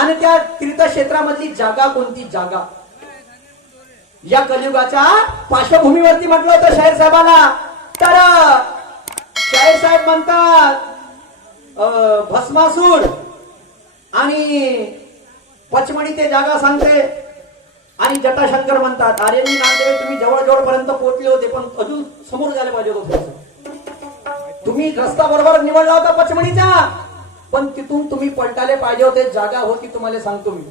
आणि त्या तीर्थक्षेत्रामधली जागा कोणती? जागा. या कलियुगाच्या पार्श्वभूमीवरती म्हटलं होतं शाहीर साहेबाला. तर शाहीर साहेब म्हणतात भस्मासूर आणि पचमणी ते जागा सांगते. आणि जटाशंकर म्हणतात अरे मी नांदेड तुम्ही जवळजवळ पर्यंत पोहोचले होते पण अजून समोर झाले पाहिजे होते. तुम्ही रस्ता बरोबर निवडला होता पचमणीचा पण तिथून तुम्ही पलटाले पाहिजे होते जागा होती तुम्हाला सांगतो मी.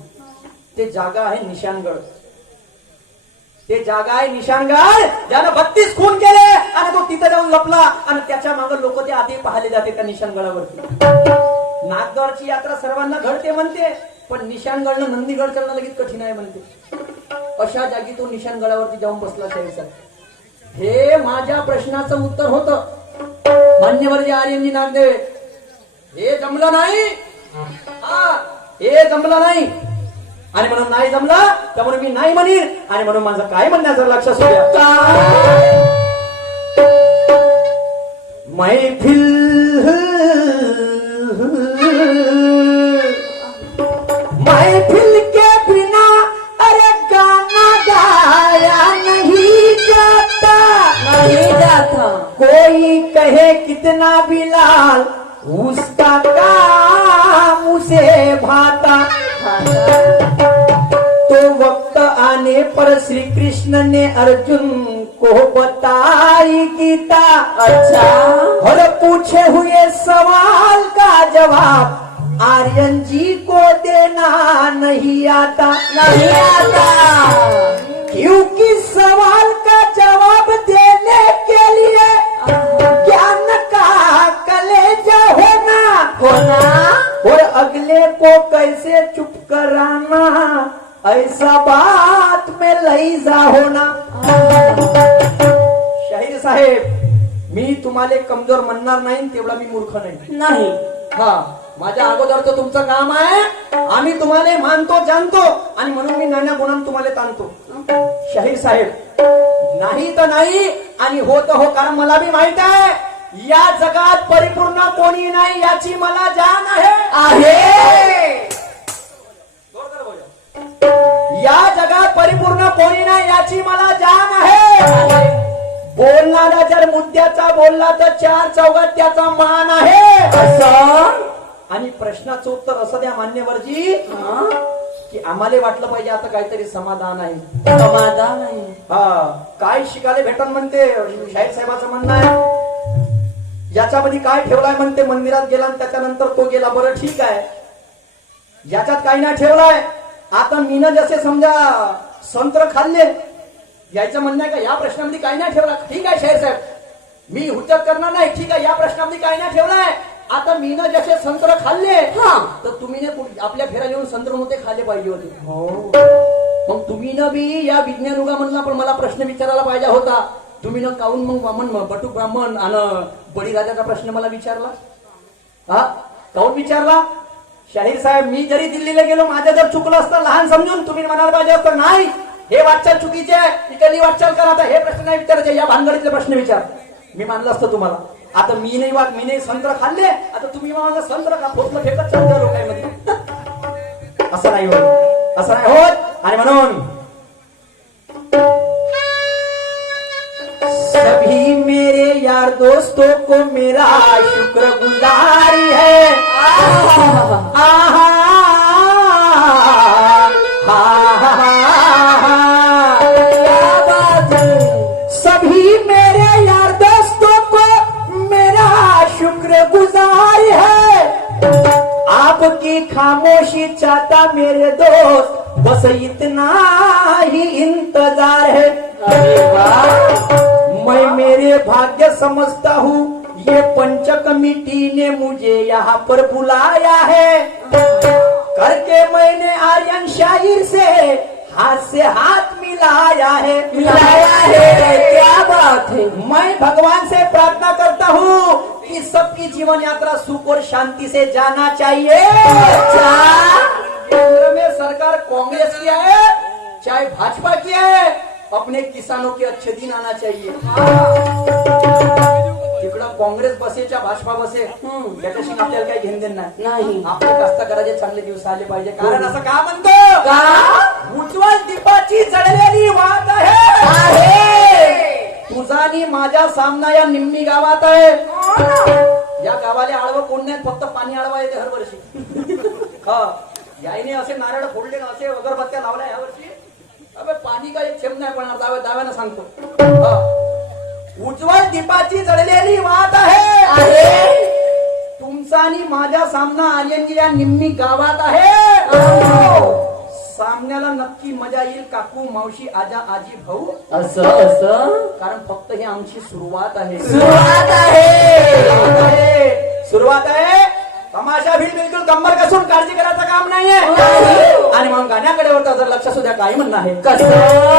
ते जागा आहे निशाणगड. ते जागा आहे निशाणगड ज्यानं बत्तीस खून केले आणि तो तिथे जाऊन लपला आणि त्याच्यामागे लोक ते आधी पाहिले जाते त्या निशाणगडावरती. नागदरची यात्रा सर्वांना घडते म्हणते पण निशाणगडनं नंदीगड चढणं लगेच कठीण आहे म्हणते. अशा जागी तो निशाणगडावरती जाऊन बसला शाहीर हे माझ्या प्रश्नाचं उत्तर होतं. मान्यवर जे आर्यनजी नागदेव हे जमलं नाही. हा हे जमलं नाही. आणि म्हणून नाही जमलं त्यामुळे मी नाही म्हणेन. आणि म्हणून माझं काय म्हणण्याचं लक्ष द्या मैफिल महफिल के बिना अरे गाना गाया नहीं जाता। नहीं जाता। कोई कहे कितना बिलाल उसका काम उसे भाता। तो वक्त आने पर श्री कृष्ण ने अर्जुन को बताई गीता अच्छा। और पूछे हुए सवाल का जवाब आर्यन जी को देना नहीं आता। नहीं आता। क्योंकि सवाल का जवाब देने होना होना और अगले को कैसे चुप कराना? ऐसा बात में लईजा होना शाहीर साहेब मी तुम्हाला कमजोर म्हणणार नाही तेवढा मी मूर्ख नाही. नाही. हा माझ्या अगोदरचं तुमचं काम आहे आम्ही तुम्हाला मानतो जाणतो आणि म्हणून मी नाण्या गुणांना तुम्हाला ताणतो. शाहीर साहेब नाही तर नाही आणि हो तर हो कारण मला बी माहीत आहे. या जगात परिपूर्ण कोणी नाही याची मला जाण आहे. आहे. या जगात परिपूर्ण कोणी नाही याची मला जाण आहे. बोलणारा जर मुद्द्याचा बोलला तर चार चौघात त्याचा मान आहे. असं? आणि प्रश्नाचं उत्तर असं द्या मान्यवरजी? की आम्हाला वाटलं पाहिजे आता काहीतरी समाधान आहे. समाधान आहे. हा काय शिकायला भेटन म्हणते शाहीर साहेबाचं म्हणणं आहे. याच्यामध्ये काय ठेवलाय म्हणते मंदिरात गेला आणि त्याच्यानंतर तो गेला. बरं ठीक आहे. याच्यात काही नाही ठेवलाय. आता मीनं जसे समजा संत्र खाल्ले यायचं म्हणणं आहे का? या प्रश्नामध्ये काही नाही ठेवला. ठीक आहे शाहीर साहेब. मी हुज्जत करणार नाही. ठीक आहे या प्रश्नामध्ये काही नाही ठेवलाय. आता मीनं जसे संत्र खाल्ले हा. तर तुम्ही ने आपल्या फेरा येऊन संत्र नव्हते खाल्ले पाहिजे होते. हो. मग तुम्ही न बी या विज्ञान युगामधला पण मला प्रश्न विचारायला पाहिजे होता. तुम्ही न काऊन मग वामन बटू ब्राह्मण आणि बळीराजाचा प्रश्न मला विचारला? हा? काऊन विचारला? शाहीर साहेब मी जरी दिल्लीला गेलो माझं जर चुकलं असतं लहान समजून तुम्ही म्हणायला पाहिजे असतं नाही हे वाटचाल चुकीचे आहे इकडली वाटचाल करा आता हे प्रश्न नाही विचारायचे या भानगडीतले प्रश्न विचार. मी मानलं असतं तुम्हाला. आता मी नाही वाट मी नाही संत्र खाल्ले आता तुम्ही माझं संत्र का फोटलं फेकत चालत्या लोकांमध्ये? असं नाही होत. असं नाही होत. आणि म्हणून सभी मेरे यार दोस्तों को मेरा शुक्र गुजारी है। आहा, सभी मेरे यार दोस्तों को मेरा शुक्र गुजार है। आपकी खामोशी चाहता मेरे दोस्त बस इतना ही इंतज़ार है। अरे मैं मेरे भाग्य समझता हूँ। ये पंच कमिटी ने मुझे यहाँ पर बुलाया है। करके मैंने आर्यन शाहिर से हाथ से हाथ मिलाया है। मिलाया है। क्या बात है? मैं भगवान से प्रार्थना करता हूँ कि सबकी जीवन यात्रा सुख और शांति से जाना चाहिए। अच्छा। केंद्र में सरकार कांग्रेस की है, चाहे भाजपा की है अपने किसानों के अच्छे दिन आना चाहिए। तिकडं काँग्रेस बसेच्या भाजपा बसे. याच्याशी आपल्याला काही घेणं देणं नाही. नाही. आपले कास्तकाराचे चांगले दिवस आले पाहिजे. कारण असं का म्हणतो? का? उज्ज्वल दीपाची जळलेली वाट आहे. तुझा आणि माझा सामना या निम्मी गावात आहे. या गावाला आळवं कोण नाही फक्त पाणी आळवा येते हर वर्षी. हा. याईने असे नारळ फोडले ना असे अगरबत्त्या लावल्या या वर्षी. अबे पाणी काय एक थेंब नाही पडणार? दाव्या दाव्यानं सांगतो. हा. उज्ज्वल दीपाची जळलेली वाट आहे. आहे. तुमचा आणि माझा सामना आर्यंगी या निम्मी गावात आहे. सामन्याला नक्की मजा येईल काकू मावशी आजा आजी भाऊ. असं असं. कारण फक्त ही आमची सुरुवात आहे. सुरुवात आहे. सुरुवात आहे. सुरुवात आहे तमाशा भी बिलकुल कंबर कसून काळजी करायचं काम नाहीये. नाही. आणि मग गाण्याकडे होता जर लक्ष सुद्धा काही म्हणणं आहे. कसं? क्या है?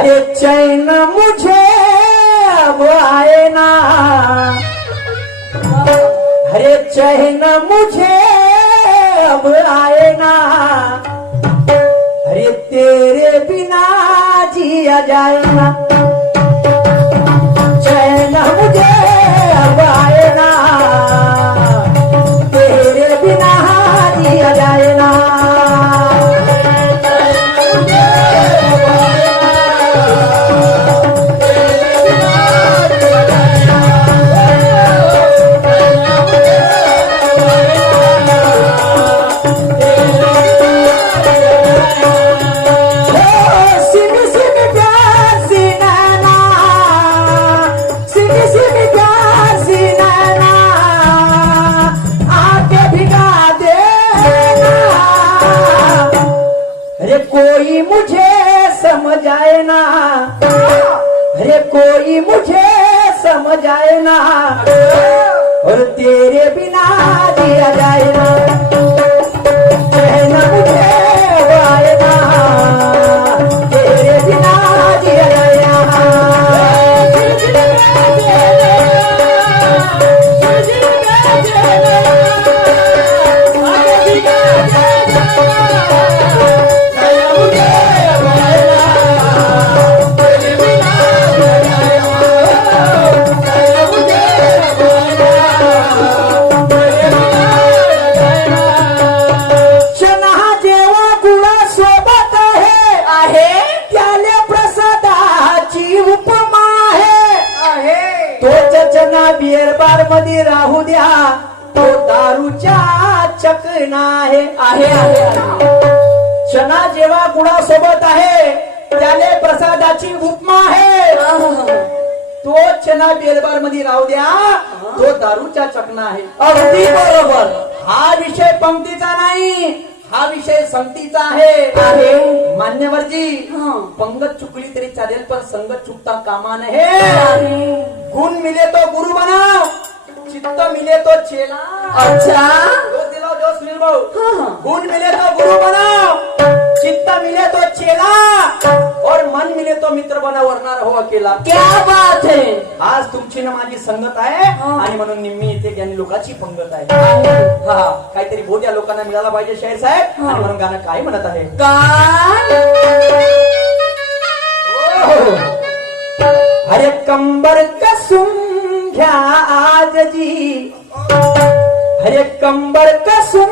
अरे चैन मुझे अब आए ना। अरे चैन मुझे अब आए ना। जाए अरे कोई मुझे समझ आए ना। अरे कोई मुझे समझ आए ना। और तेरे बिना दिया जाए ना। मध्ये राहू द्या तो दारूच्या चकना आहे आहे. चना जेव्हा गुळासोबत आहे त्याले प्रसादाची उपमा आहे तो चना बेलबारमध्ये राहू द्या तो दारूच्या चकना आहे अगदी बरोबर हा विषय पंक्तीचा नाही हा विषय संगतीचा आहे. मान्यवरजी. पंगत चुकली तरी चालेल पण संगत चुकता कामा नये. गुण मिले तो गुरु बनाव चित्त मिले तो चेला। अच्छा। जोश दिलाओ जोश सुनील भाऊ हं. गुण मिले तो गुरु बनाओ। चित्त मिले तो चेला। और मन मिले तो मित्र बना वरणार हो अकेला। क्या बात है। आज तुमची ना माझी संगत आहे हं. आणि म्हणून निम्मी इथे ज्ञानी लोकांची पंगत आहे. हा काहीतरी बोध या लोकांना मिळाला पाहिजे शाहीर साहेब. हं. आणि म्हणून गाणं काय म्हणत आहे? अरे कंबर कसून घ्या आज जी अरे कंबर कसून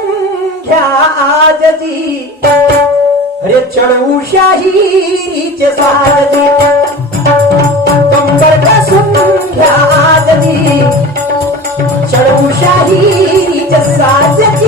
घ्या आज जी अरे चढवू शाहीचे साजी कंबर कसून घ्या आज चढवू शाहीचे साजची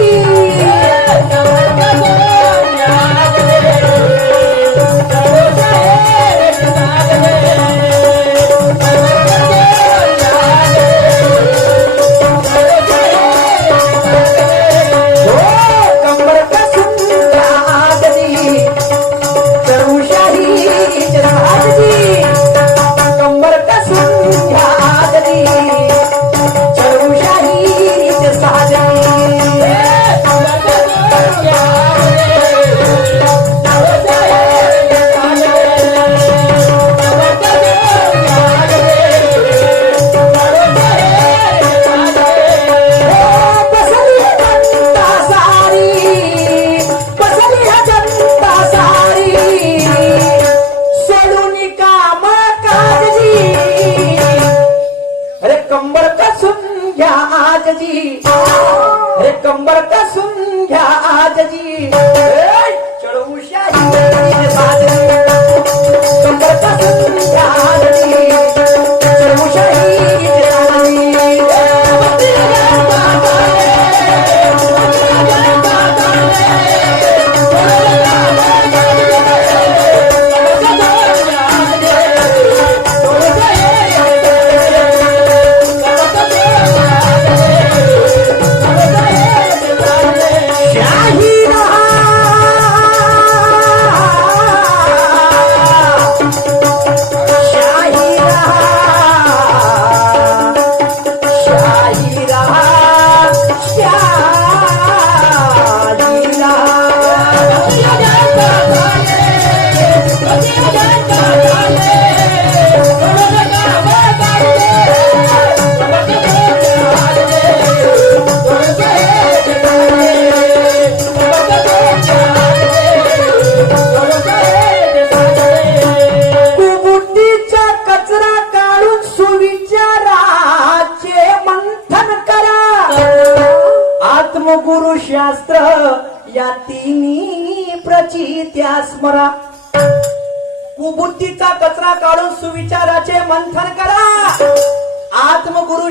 ti, oh.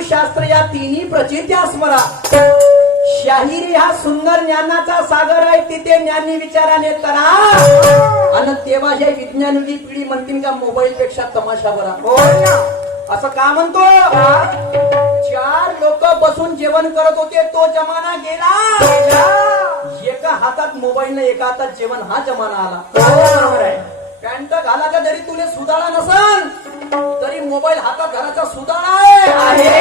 शास्त्र या तिन्ही प्रचित्या स्मरा. शाहिरी हा सुंदर ज्ञानाचा सागर आहे तिथे ज्ञानी विचाराने करा आणि तेव्हा हे विज्ञानयुगी पिढी म्हणतील का मोबाईल पेक्षा तमाशा बरा. असं का म्हणतो? चार लोक बसून जेवण करत होते तो जमाना गेला. एका हातात मोबाईल न एका हातात जेवण हा जमाना आला. पॅन्ट घालायचा जरी तुले सुधाळा नसन. तरी मोबाईल हातात घालायचा सुधाळा आहे.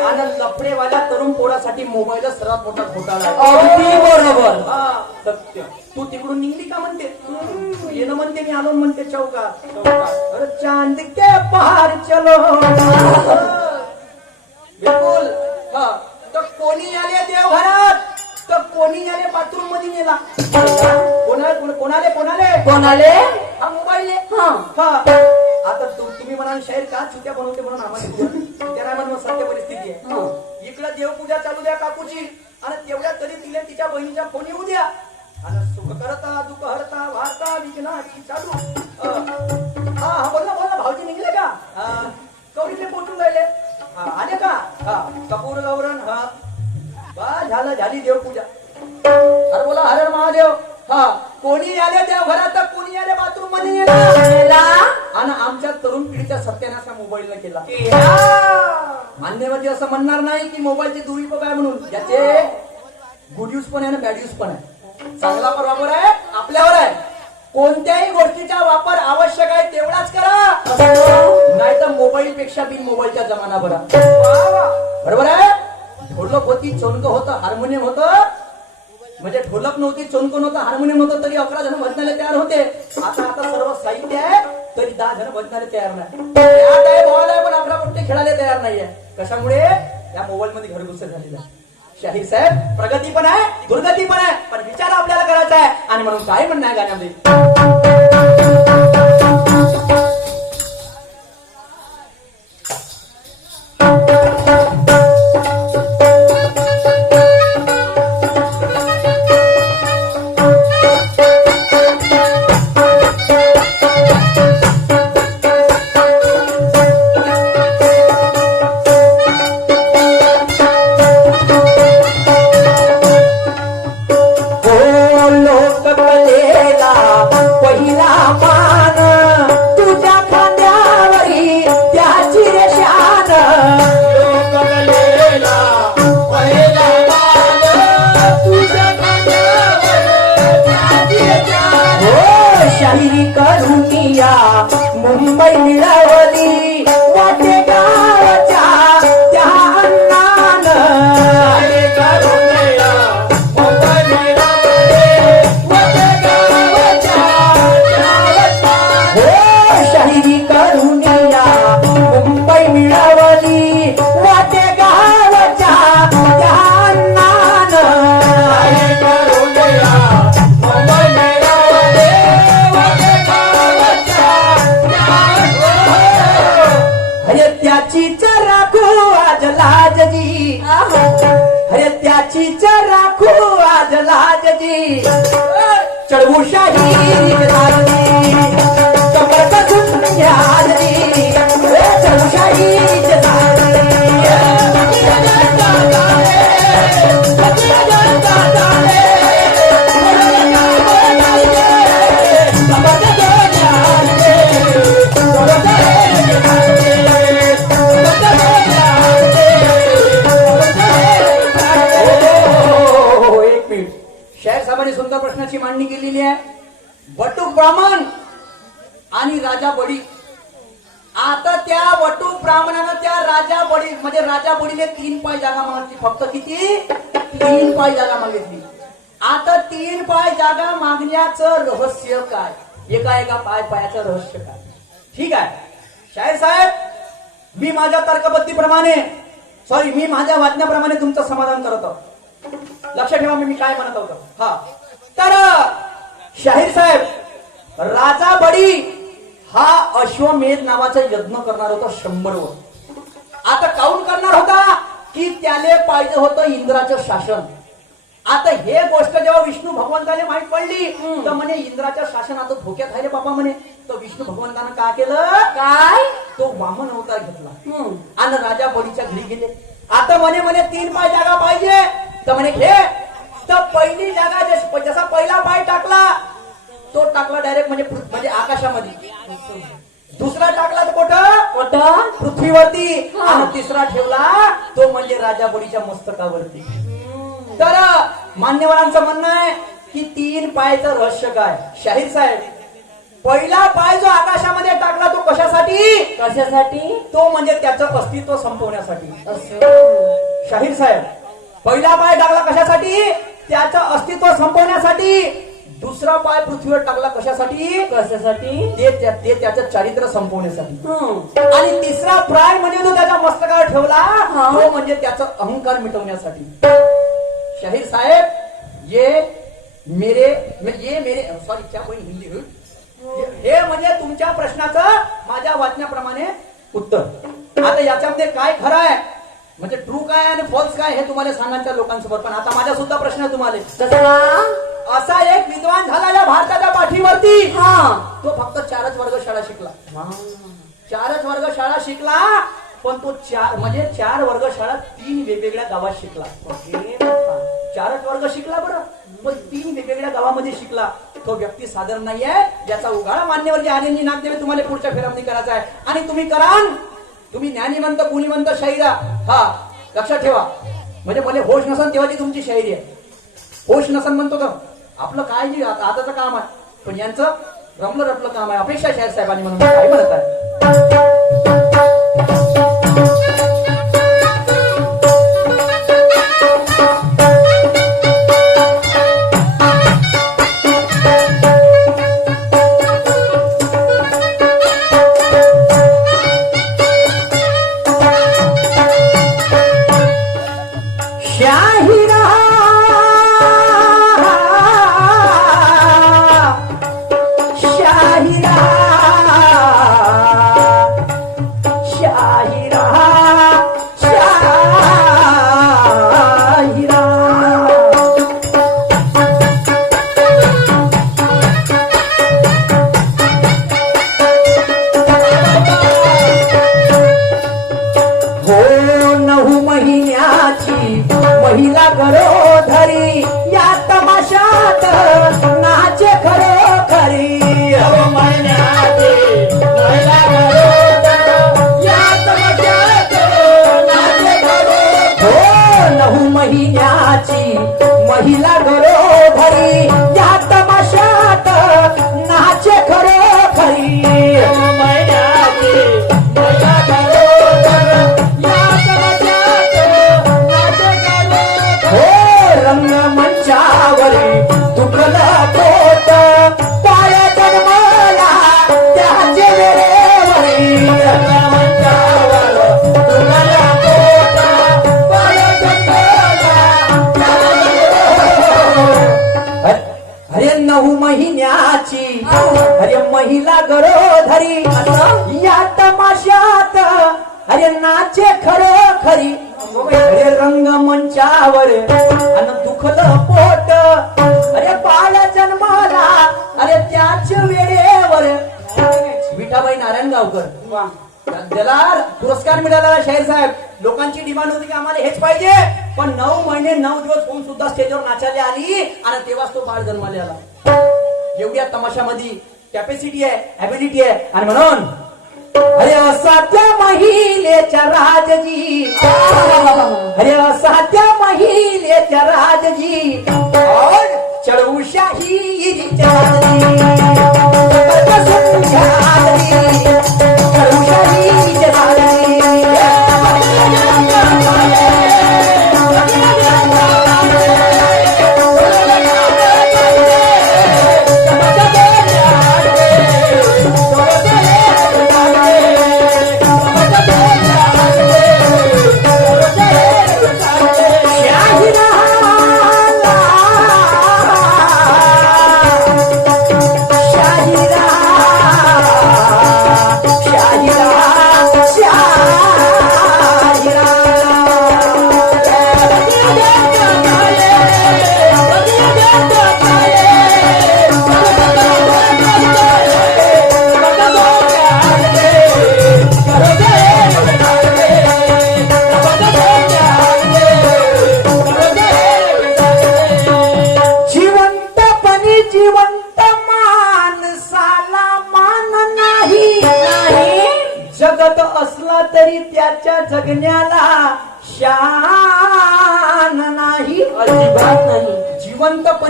आणि लफडेवाल्या तरुण पोरासाठी मोबाईलच सर्वात मोठा घोटाळा अगदी बरोबर. हा सत्य. तू तिकडून निघली का म्हणते? येणं म्हणते मी आलो म्हणते चौका अरे चांद के पहाड चलो. बिलकुल. हा. तर कोणी आले देवघरात? तर कोणी आले बाथरूममध्ये नेला? कोणा कोण- कोणाले कोणाले? कोणाले? हा मोबाईल आहे. हा. हा आता तु- तुम्ही म्हणाल शाहीर का चुक्या बनवते म्हणून आम्हाला म्हणून सत्य परिस्थिती आहे. हा. इकडं देवपूजा चालू द्या काकूची. आणि तेवढ्या तरी तिला तिच्या बहिणीचा फोन येऊ द्या. आणि सुख करता दुःख हरता वार्ता विघ्नाची चालू. हा हा बोल ना बोल ना भाऊजी निघले का? कवडीतले पोटून राहिले. हा आले का? हा कपूर गौरण हा. बा झालं झाली देवपूजा. अरे बोला हर महादेव. हा कोणी आले देवघरात तर कोणी आले बाथरूममध्ये? आणि आमच्या तरुण पिढीचा सत्यानाश मोबाईलने केला. मान्यवरती असं म्हणणार नाही की मोबाईलचे दुरुपयोग आहे म्हणून. याचे गुड यूज पण आहे आणि बॅड यूज पण आहे. चांगला पण वापर आहे आपल्यावर आहे. कोणत्याही गोष्टीचा वापर आवश्यक आहे तेवढाच करा. नाही तर मोबाईल पेक्षा बिन मोबाईलच्या जमाना बरा बरोबर आहे? ढोलक होती चोनक होतं हार्मोनियम होतं. म्हणजे ढोलक नव्हती चोनकन नव्हतं हार्मोनियम होतं तरी अकरा जण भजनाला तयार होते. आता आता सर्व साहित्य आहे तरी दहा जण भजनाला तयार नाही. बॅट आहे बॉल आहे पण अकरा पट्टे खेळायला तयार नाहीये. कशामुळे? या मोबाईल मध्ये घरगुस्से झालेला शाहीर साहेब प्रगती पण आहे दुर्गती पण आहे पण विचार आपल्याला करायचा आहे. आणि म्हणून काय म्हणणं आहे गाण्यामध्ये. पायाचं रहस्य काय? एका एका पाय पायाचं रहस्य काय? ठीक आहे. शाहीर साहेब मी माझ्या तर्कबद्धीप्रमाणे सॉरी मी माझ्या वाचण्याप्रमाणे तुमचं समाधान करत आहोत लक्ष ठेवा मी काय म्हणत होतो. हा. तर शाहीर साहेब राजा बडी हा अश्वमेध नावाचा यज्ञ करणार होता शंभर वर आता काऊन करणार होता की त्याले पाहिजे होतं इंद्राचं शासन. आता हे गोष्ट जेव्हा विष्णू भगवंताने माहीत पडली तर म्हणे इंद्राचं शासन आता धोक्यात आहे रे बाबा म्हणे. तर विष्णू भगवंतानं का केलं? काय? तो वामन अवतार घेतला. आणि राजा बळीच्या घरी गेले. आता म्हणे म्हणे तीन पाय जागा पाहिजे. तर म्हणे घे तर पहिली जागा जस- पहिला पाय टाकला तो टाकला डायरेक्ट म्हणजे म्हणजे आकाशामध्ये. दुसरा टाकला तर कुठं? कुठं? पृथ्वीवरती. हा. आणि तिसरा ठेवला तो म्हणजे राजा बळीच्या मस्तकावरती. तर मान्यवरांचं म्हणणं आहे की तीन पायचं रहस्य काय? शाहीर साहेब पहिला पाय जो आकाशामध्ये टाकला तो कशासाठी? कशासाठी? तो म्हणजे त्याचं अस्तित्व संपवण्यासाठी. शाहीर साहेब पहिला पाय टाकला कशासाठी? त्याचं अस्तित्व संपवण्यासाठी. दुसरा पाय पृथ्वीवर टाकला कशासाठी? कशासाठी? ते त्या- ते त्याचं चारित्र्य संपवण्यासाठी. आणि तिसरा प्राय म्हणजे तो त्याच्या मस्तकावर ठेवला. तो म्हणजे त्याचा अहंकार मिटवण्यासाठी. शाहीर साहेब ये मेरे ये मेरे सॉरी क्या कोई हिंदी हुई? हे म्हणजे तुमच्या प्रश्नाचं माझ्या वाचण्याप्रमाणे उत्तर. आता याच्यामध्ये काय खरं आहे? म्हणजे ट्रू काय आणि फॉल्स काय हे तुम्हाला सांगायच्या लोकांसमोर पण आता माझा सुद्धा प्रश्न आहे तुम्हाला. असा एक विद्वान झाला या भारताच्या पाठीवरती. हा. तो फक्त चारच वर्ग शाळा शिकला. चारच वर्ग शाळा शिकला पण तो चार म्हणजे चार वर्ग शाळा तीन वेगवेगळ्या गावात शिकला. चारच वर्ग शिकला बरं. पण तीन वेगवेगळ्या गावामध्ये शिकला. तो व्यक्ती साधारण नाहीये ज्याचा उगाळा मान्यवर जे नाक नागदेवे तुम्हाला पुढच्या फेरामध्ये करायचा आहे. आणि तुम्ही करान तुम्ही ज्ञानीमंत गुणीवंत शाहिरा हा लक्षात ठेवा. म्हणजे मला होश नसन तेव्हाची तुमची शाहिरी आहे. होश नसन म्हणतो तर आपलं काय जे आताचं काम आहे. पण यांचं रमलं रपलं काम आहे. अपेक्षा शाहीर साहेबांनी म्हणून. काय म्हणत आहे vida महिला गरोधरी या तमाशात अरे नाचे खरो खरी। अरे रंगमंचावर आणि दुखलं पोट। अरे बाळ जन्माला अरे त्याच वेळेवर। विठाबाई नारायण गावकर. त्याला पुरस्कार मिळाला शाहीर साहेब. लोकांची डिमांड होती की आम्हाला हेच पाहिजे. पण नऊ महिने नऊ दिवस होऊन सुद्धा स्टेजवर नाचायला आली आणि तेव्हाच तो बाळ जन्माला आला. एवढ्या तमाशामध्ये कॅपॅसिटी आहे ऍबिलिटी आहे. आणि म्हणून अरे असा महिलेच्या राजजी. अरे असा महिलेच्या राजजी. और चढवू शाहीरीच्या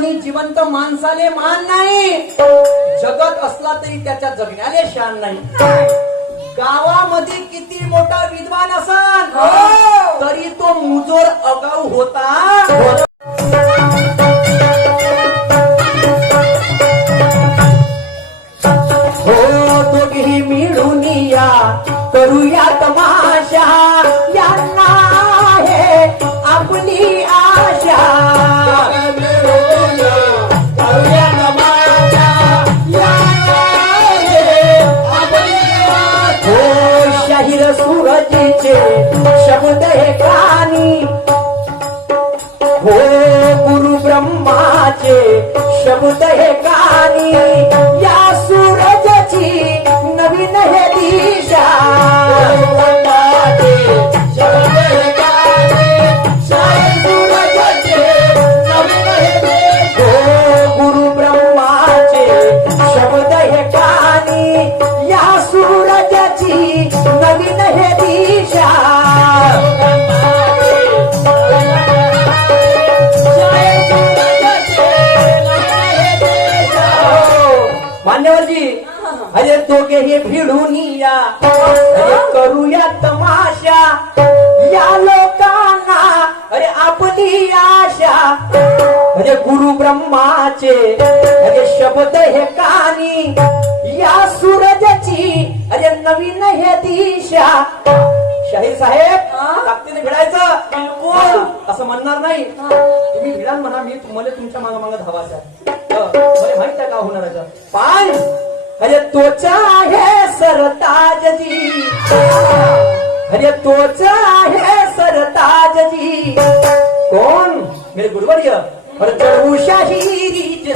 जिवंतपणी जिवंत माणसाले मान नाही. जगत असला तरी त्याच्या जगण्याले शान नाही. गावामध्ये किती मोठा विद्वान असन? तरी तो मुजोर अगाऊ होता. हो दोघी मिळून या करूया तमाशा हे कानी या सूरजची नवीन हे दिशा. हे भिडून या. करूया तमाशा. या लोकांना. अरे आपली आशा. अरे गुरु ब्रह्माचे. अरे शब्द हे कानी. या सूरजाची. अरे नवीन हे दिशा. शाहीर साहेब? ताकदीने भिडायचं. बिलकुल. असं म्हणणार नाही. तुम्ही भिडाल म्हणा मी तुम्हाला तुमच्या माग माग मला माहीत आहे का होणार. पण अरे तोचा आहे सरताजजी. अरे तोचा आहे सरताजजी. कोण? मेरे गुरुवर्य अरे चढू शाहिरी